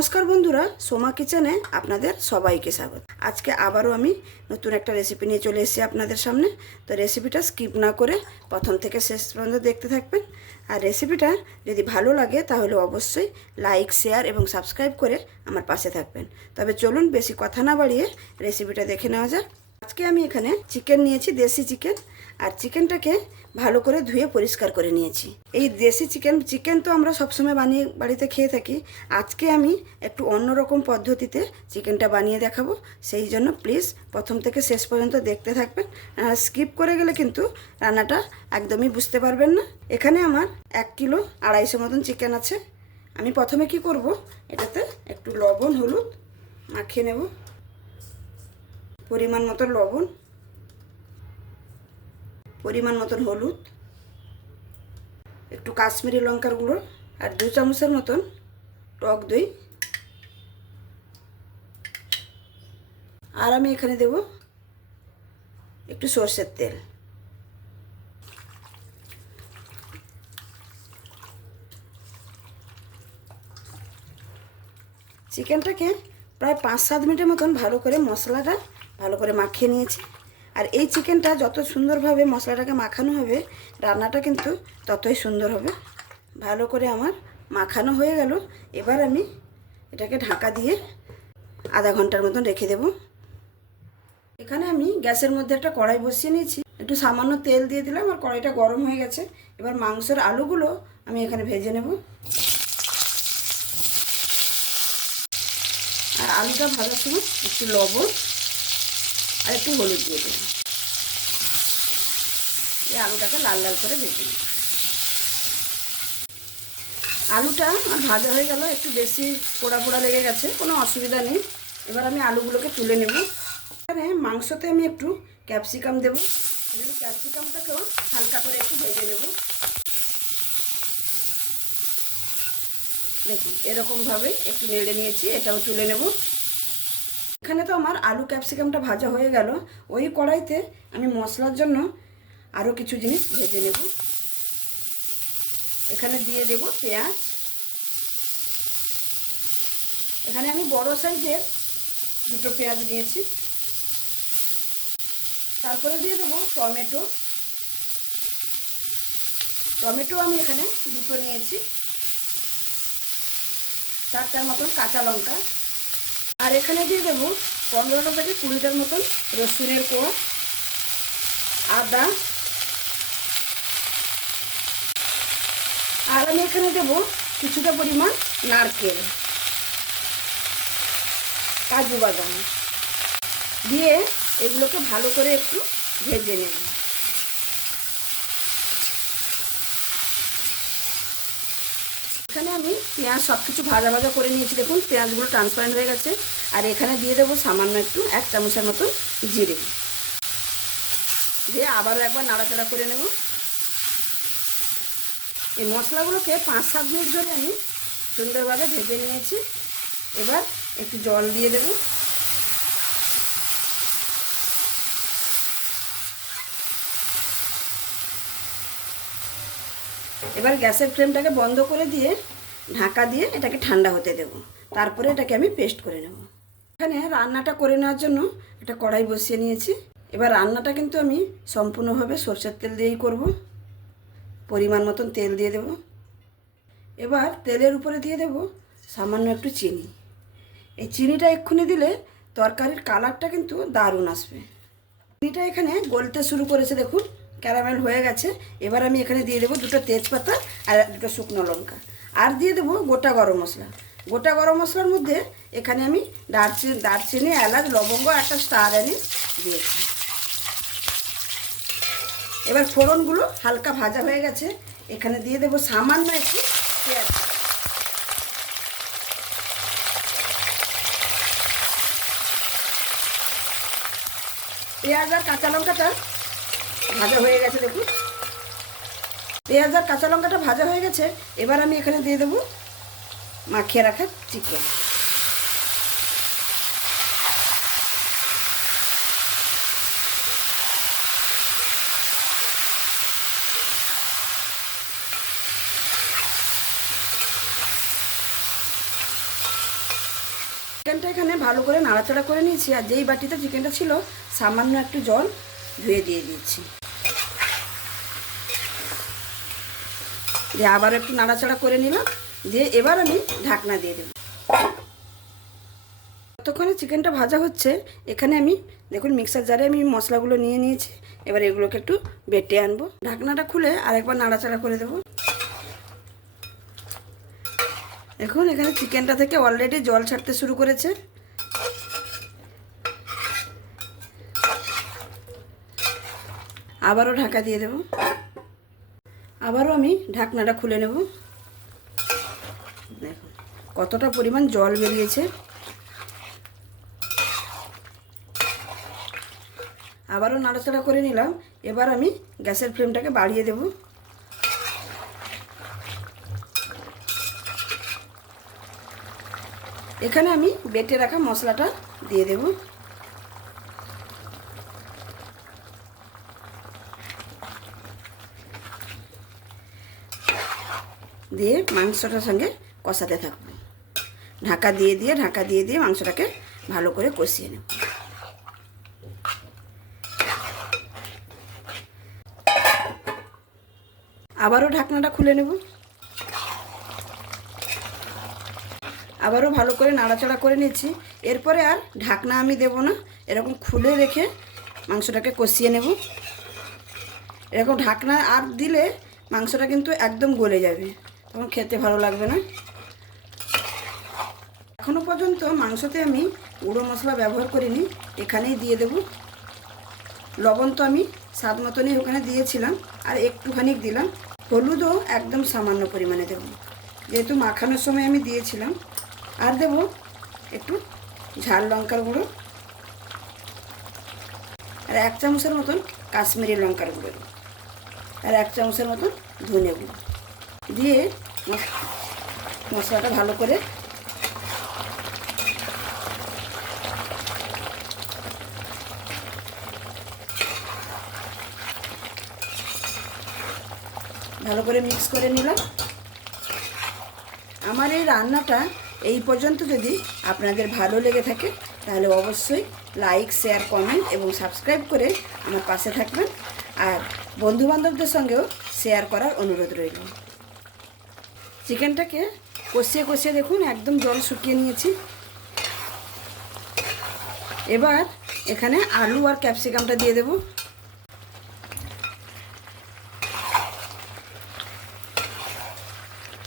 নমস্কার বন্ধুরা, সোমা কিচেনে আপনাদের সবাইকে স্বাগত। আজকে আবারও আমি নতুন একটা রেসিপি নিয়ে চলে এসেছি আপনাদের সামনে। তো রেসিপিটা স্কিপ না করে প্রথম থেকে শেষ পর্যন্ত দেখতে থাকবেন। আর রেসিপিটা যদি ভালো লাগে তাহলে অবশ্যই লাইক, শেয়ার এবং সাবস্ক্রাইব করে আমার পাশে থাকবেন। তবে চলুন বেশি কথা না বাড়িয়ে রেসিপিটা দেখে নেওয়া যাক। আজকে আমি এখানে চিকেন নিয়েছি, দেশি চিকেন। আর চিকেনটাকে ভালো করে ধুয়ে পরিষ্কার করে নিয়েছি। এই দেশি চিকেন তো আমরা সবসময় বানিয়ে বাড়িতে খেয়ে থাকি। আজকে আমি একটু অন্যরকম পদ্ধতিতে চিকেনটা বানিয়ে দেখাবো। সেই জন্য প্লিজ প্রথম থেকে শেষ পর্যন্ত দেখতে থাকবেন। স্কিপ করে গেলে কিন্তু রান্নাটা একদমই বুঝতে পারবেন না। এখানে আমার 1 কিলো 250 মতন চিকেন আছে। আমি প্রথমে কি করব, এটাতে একটু লবণ হলুদ মাখিয়ে নেব। পরিমাণ মতো লবণ, পরিমাণ মতন হলুদ, একটু কাশ্মীরি লঙ্কার গুঁড়ো আর 2 চামচের মতন টক দই। আর আমি এখানে দেব একটু সরষের তেল। চিকেনটাকে প্রায় 5-7 মিনিটের মতন ভালো করে মশলাটা ভালো করে মাখিয়ে নিয়েছি। আর এই চিকেনটা যত সুন্দরভাবে মশলাটাকে মাখানো হবে, রান্নাটা কিন্তু ততই সুন্দর হবে। ভালো করে আমার মাখানো হয়ে গেল। এবার আমি এটাকে ঢাকা দিয়ে আধা ঘন্টার মতন রেখে দেব। এখানে আমি গ্যাসের মধ্যে একটা কড়াই বসিয়ে নিয়েছি। একটু সামান্য তেল দিয়ে দিলাম আর কড়াইটা গরম হয়ে গেছে। এবার মাংসের আলুগুলো আমি এখানে ভেজে নেব। আর আলুটা ভাজার সময় একটু লবণ আর একটু হলুদ দিয়ে দেব। এই আলুটাকে লাল লাল করে ভেজে নেব। আলুটা আমার ভাজা হয়ে গেল, একটু বেশি পোড়া পোড়া লেগে গেছে, কোনো অসুবিধা নেই। এবার আমি আলুগুলোকে তুলে নেব। এখানে মাংসতে আমি একটু ক্যাপসিকাম দেব। ক্যাপসিকামটাকেও হালকা করে একটু ভেজে নেব। দেখুন এরকমভাবে একটু নেড়ে নিয়েছি, এটাও তুলে নেব। এখানে তো আমার আলু ক্যাপসিকামটা ভাজা হয়ে গেল। ওই কড়াইতে আমি মশলার জন্য আরও কিছু জিনিস ভেজে নেব। এখানে দিয়ে দেব পেঁয়াজ। এখানে আমি বড় সাইজের 2টো পেঁয়াজ নিয়েছি। তারপরে দিয়ে দেবো টমেটো। টমেটো আমি এখানে 2টো নিয়েছি। 4টার মতন কাঁচা লঙ্কা। আর এখানে দিয়ে দেবো 15টা থেকে 20টার মতন রসুনের কোয়া, আদা। আর আমি এখানে দেবো কিছুটা পরিমাণ নারকেল, কাজু বাদাম দিয়ে এগুলোকে ভালো করে একটু ভেজে নেব। এখানে আমি পেঁয়াজ সব কিছু ভাজা ভাজা করে নিয়েছি। দেখুন পেঁয়াজগুলো ট্রান্সপারেন্ট হয়ে গেছে। আর এখানে দিয়ে দেবো সামান্য একটু 1 চামচের মতো জিরে দিয়ে আবারও একবার নাড়াচাড়া করে নেব। এই মশলাগুলোকে 5-7 মিনিট ধরে আমি সুন্দরভাবে ভেজে নিয়েছি। এবার একটু জল দিয়ে দেব। এবার গ্যাসের ফ্লেমটাকে বন্ধ করে দিয়ে ঢাকা দিয়ে এটাকে ঠান্ডা হতে দেব। তারপরে এটাকে আমি পেস্ট করে নেব। এখানে রান্নাটা করে নেওয়ার জন্য একটা কড়াই বসিয়ে নিয়েছি। এবার রান্নাটা কিন্তু আমি সম্পূর্ণভাবে সরষের তেল দিয়েই করব। পরিমাণ মতন তেল দিয়ে দেব। এবার তেলের উপরে দিয়ে দেব সামান্য একটু চিনি। এই চিনিটা এক্ষুনি দিলে তরকারির কালারটা কিন্তু দারুণ আসবে। চিনিটা এখানে গলতে শুরু করেছে, দেখুন ক্যারামেল হয়ে গেছে। এবার আমি এখানে দিয়ে দেবো 2টো তেজপাতা আর 2টো শুকনো লঙ্কা। আর দিয়ে দেবো গোটা গরম মশলা। গোটা গরম মশলার মধ্যে এখানে আমি দারচিনি, এলাচ, লবঙ্গ, একটা স্টার অ্যানিস দিয়েছি। এবার ফোড়নগুলো হালকা ভাজা হয়ে গেছে। এখানে দিয়ে দেবো সামান্য একটু পেঁয়াজ। পেঁয়াজ আর কাঁচা লঙ্কাটা ভাজা হয়ে গেছে। দেখুন পেঁয়াজ আর কাঁচা লঙ্কাটা ভাজা হয়ে গেছে। এবার আমি এখানে দিয়ে দেবো মাখিয়ে রাখা চিকেন। চিকেনটা এখানে ভালো করে নাড়াচাড়া করে নিয়েছি, আর যেই বাটিতে চিকেনটা ছিল সামান্য একটু জল ধুয়ে দিয়ে দিচ্ছি। দিয়ে আবার একটু নাড়াচাড়া করে নিলাম, দিয়ে এবার আমি ঢাকনা দিয়ে দেব। ততক্ষণে চিকেনটা ভাজা হচ্ছে, এখানে আমি দেখুন মিক্সার জারে আমি মশলাগুলো নিয়ে নিয়েছি। এবার এগুলোকে একটু বেটে আনবো। ঢাকনাটা খুলে আরেকবার নাড়াচাড়া করে দেবো। দেখুন এখানে চিকেনটা থেকে অলরেডি জল ছাড়তে শুরু করেছে। আবারও ঢাকা দিয়ে দেব। আবারও আমি ঢাকনাটা খুলে নেব। দেখুন কতটা পরিমাণ জল বেরিয়েছে। আবারও নাড়াচাড়া করে নিলাম। এবার আমি গ্যাসের ফ্লেমটাকে বাড়িয়ে দেব। এখানে আমি বেটে রাখা মশলাটা দিয়ে দেব। দিয়ে মাংসটার সঙ্গে কষাতে থাকব। ঢাকা দিয়ে মাংসটাকে ভালো করে কষিয়ে নেব। আবারও ঢাকনাটা খুলে নেব। আবারও ভালো করে নাড়াচাড়া করে নিচ্ছি। এরপরে আর ঢাকনা আমি দেব না, এরকম খুলে রেখে মাংসটাকে কষিয়ে নেব। এরকম ঢাকনা আর দিলে মাংসটা কিন্তু একদম গলে যাবে, তখন খেতে ভালো লাগবে না। এখনও পর্যন্ত মাংসতে আমি গুঁড়ো মশলা ব্যবহার করিনি, এখানেই দিয়ে দেব। লবণ তো আমি স্বাদ মতনই ওখানে দিয়েছিলাম, আর একটুখানি দিলাম। হলুদও একদম সামান্য পরিমাণে দেব, যেহেতু মাখানোর সময় আমি দিয়েছিলাম। আর দেব একটু ঝাল লঙ্কার গুঁড়ো, আর 1 চামচের মতন কাশ্মীরি লঙ্কার গুঁড়ো, আর 1 চামচের মতন ধনে গুঁড়ো দিয়ে মশলাটা ভালো করে মিক্স করে নিলাম। আমার এই রান্নাটা এই পর্যন্ত যদি আপনাদের ভালো লেগে থাকে তাহলে অবশ্যই লাইক, শেয়ার, কমেন্ট এবং সাবস্ক্রাইব করে আমার পাশে থাকবেন, আর বন্ধুবান্ধবদের সঙ্গেও শেয়ার করার অনুরোধ রইল। চিকেনটাকে কষিয়ে দেখুন একদম জল শুকিয়ে নিয়েছি। এবার এখানে আলু আর ক্যাপসিকামটা দিয়ে দেব।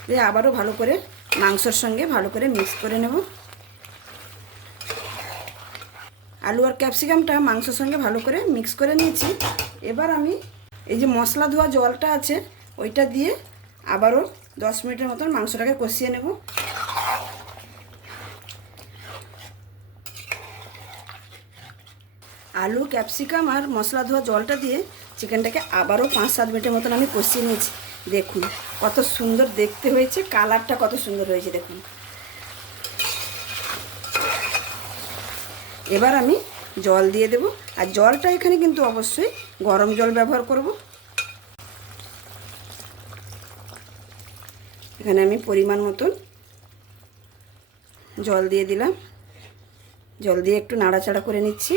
দিয়ে আবারও ভালো করে মাংসর সঙ্গে ভালো করে মিক্স করে নেব। আলু আর ক্যাপসিকামটা মাংসের সঙ্গে ভালো করে মিক্স করে নিয়েছি। এবার আমি এই যে মশলা ধোয়া জলটা আছে ওইটা দিয়ে আবারও 10 মিনিটের মতন মাংসটাকে কষিয়ে নেব। আলু, ক্যাপসিকাম আর মশলা ধোয়া জলটা দিয়ে চিকেনটাকে আবারও 5-7 মিনিটের মতন আমি কষিয়ে নিয়েছি। দেখুন কত সুন্দর দেখতে হয়েছে, কালারটা কত সুন্দর হয়েছে দেখুন। এবার আমি জল দিয়ে দেব, আর জলটা এখানে কিন্তু অবশ্যই গরম জল ব্যবহার করব। এখানে আমি পরিমাণ মতন জল দিয়ে দিলাম। জল দিয়ে একটু নাড়াচাড়া করে নিচ্ছি।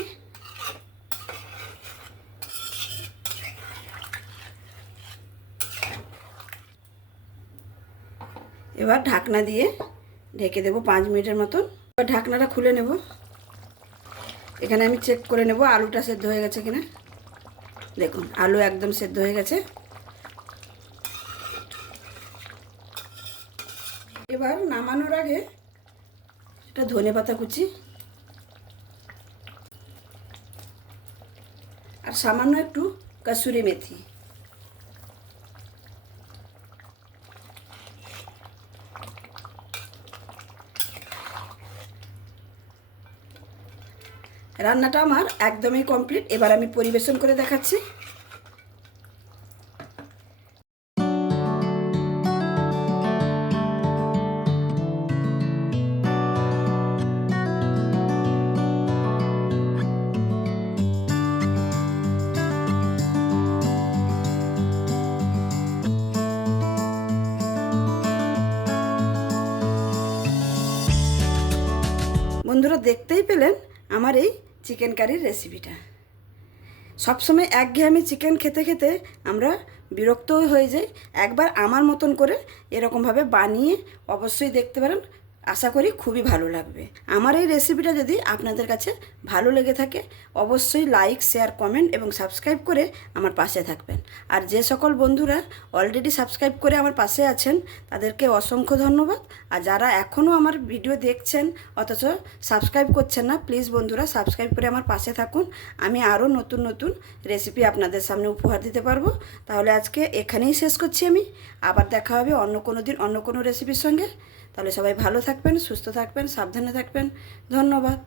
এবার ঢাকনা দিয়ে ঢেকে দেব 5 মিনিটের মতন। এবার ঢাকনাটা খুলে নেব। এখানে আমি চেক করে নেব আলুটা সেদ্ধ হয়ে গেছে কিনা। দেখুন আলু একদম সেদ্ধ হয়ে গেছে। এবার নামানোর আগে এটা ধনেপাতা কুচি আর সামান্য একটু কসুরি মেথি। রান্নাটা আমার একদমই কমপ্লিট। এবার আমি পরিবেশন করে দেখাচ্ছি। বন্ধুরা দেখতেই পেলেন আমার এই চিকেন কারির রেসিপিটা। সবসময় একঘেয়েমি চিকেন খেতে খেতে আমরা বিরক্তও হয়ে যাই। একবার আমার মতন করে এরকমভাবে বানিয়ে অবশ্যই দেখতে পারেন, আশা করি খুবই ভালো লাগবে। আমার এই রেসিপিটা যদি আপনাদের কাছে ভালো লেগে থাকে অবশ্যই লাইক, শেয়ার, কমেন্ট এবং সাবস্ক্রাইব করে আমার পাশে থাকবেন। আর যে সকল বন্ধুরা অলরেডি সাবস্ক্রাইব করে আমার পাশে আছেন তাদেরকে অসংখ্য ধন্যবাদ। আর যারা এখনও আমার ভিডিও দেখছেন অথচ সাবস্ক্রাইব করছেন না, প্লিজ বন্ধুরা সাবস্ক্রাইব করে আমার পাশে থাকুন। আমি আরও নতুন নতুন রেসিপি আপনাদের সামনে উপহার দিতে পারবো। তাহলে আজকে এখানেই শেষ করছি আমি। আবার দেখা হবে অন্য কোনো দিন অন্য কোনো রেসিপির সঙ্গে। তাহলে সবাই ভালো থাকবেন, সুস্থ থাকবেন, সাবধানে থাকবেন। ধন্যবাদ।